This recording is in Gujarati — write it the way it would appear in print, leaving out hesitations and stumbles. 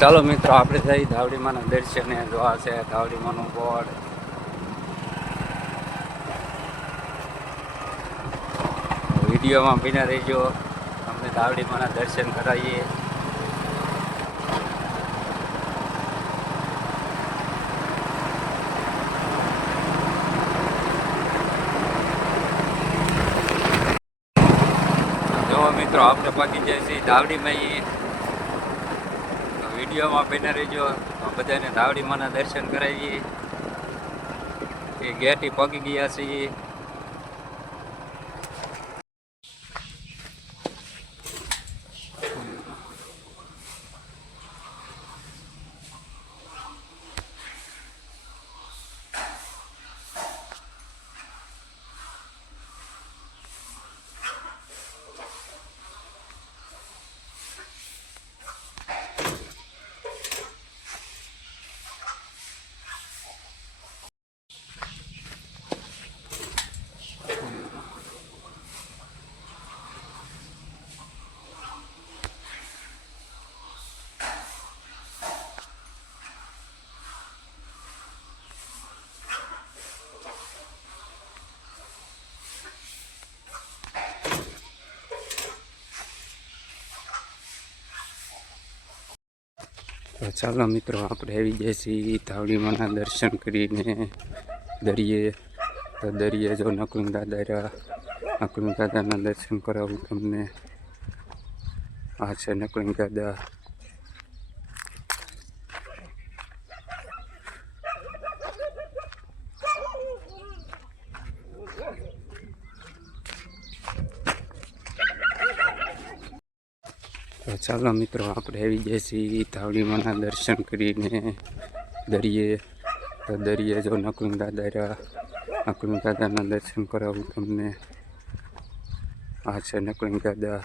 ચાલો મિત્રો, આપણે થઈ ધાવડીમાના દર્શને. જોવા છે ધાવડીમાનું બોર્ડ. વિડીયોમાં બિના રહીજો, અમને ધાવડીમાના દર્શન કરાવીએ. જો મિત્રો, આપણે પહોંચી જાય છે ધાવડીમાં. વિડીયોમાં બને રહીજો, બધાને ધાવડીમાના દર્શન કરાવીએ. એ ગેટી પગી ગયા છીએ. તો ચાલો મિત્રો, આપણે આવી જાય છીએ ધાવડીમાના દર્શન કરીને દરિયે. તો દરિયે જો નકુંગ દાદાના દર્શન કરાવું તમને. આ છે નકુંગ દાદા. તો ચાલો મિત્રો, આપણે આવી જાય છીએ ધાવડીમાના દર્શન કરીને દરિયે. તો દરિયે જો નકુંગ દાદાના દર્શન કરાવું તમને. આ છે નકુંગ દાદા.